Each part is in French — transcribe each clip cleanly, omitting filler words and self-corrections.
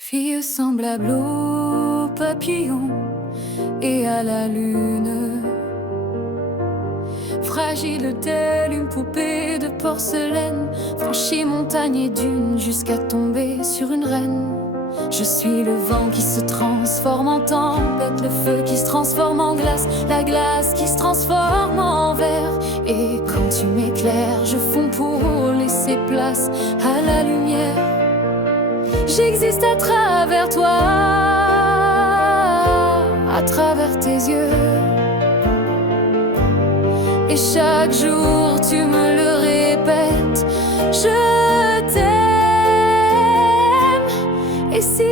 Fille semblable au papillon et à la lune, fragile telle une poupée de porcelaine, franchit montagne et dunes jusqu'à tomber sur une reine. Je suis le vent qui se transforme en tempête, le feu qui se transforme en glace, la glace qui se transforme en verre. Et quand tu m'éclaires, je fonds pour laisser place à la lumière. J'existe à travers toi, à travers tes yeux. Et chaque jour tu me le répètes, je t'aime. Et si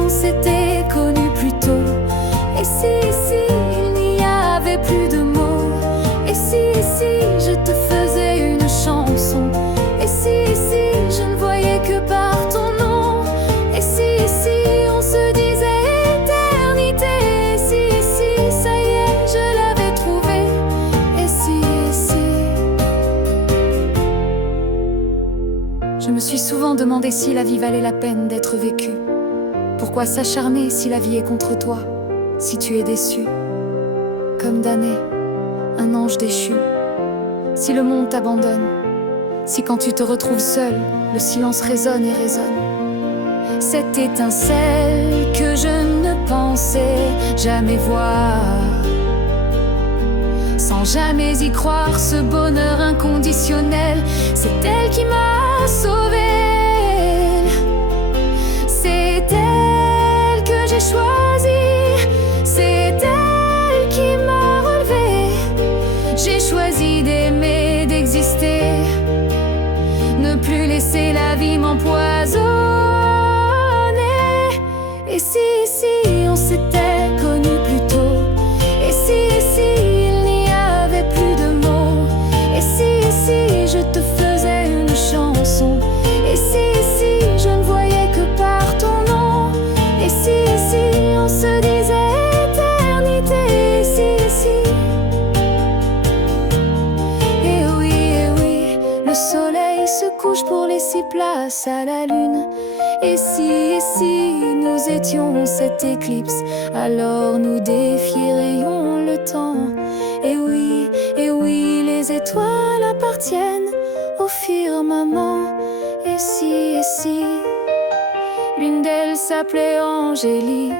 on s'était connus plus tôt, et si il n'y avait plus de mots, et si je te faisais une chanson, et si je ne voyais que par ton nom, et si on se disait éternité, et si ça y est, je l'avais trouvé, et si je me suis souvent demandé si la vie valait la peine d'être vécue. Pourquoi s'acharner si la vie est contre toi, si tu es déçu, comme damné, un ange déchu, si le monde t'abandonne, si quand tu te retrouves seul, le silence résonne et résonne. Cette étincelle que je ne pensais jamais voir, sans jamais y croire, ce bonheur inconditionnel, c'est elle qui m'a sauvée. C'est elle que j'ai choisie, c'est elle qui m'a relevée. J'ai choisi d'aimer, d'exister, ne plus laisser la vie m'empoisonner. Et si on s'était connus plus tôt, et si il n'y avait plus de mots, et si je te faisais une chanson, et si je ne voyais que par ton nom, et si on se disait éternité, et et oui, le soleil se couche pour laisser place à la lune. Et si nous étions cette éclipse, alors nous défierions le temps. Et oui, les étoiles appartiennent au firmament. Et si l'une d'elles s'appelait Angélique.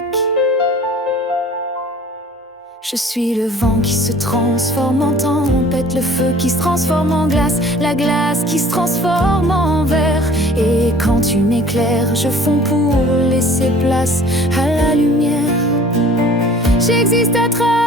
Je suis le vent qui se transforme en tempête, le feu qui se transforme en glace, la glace qui se transforme en verre. Et quand tu m'éclaires, je fonds pour laisser place à la lumière. J'existe à travers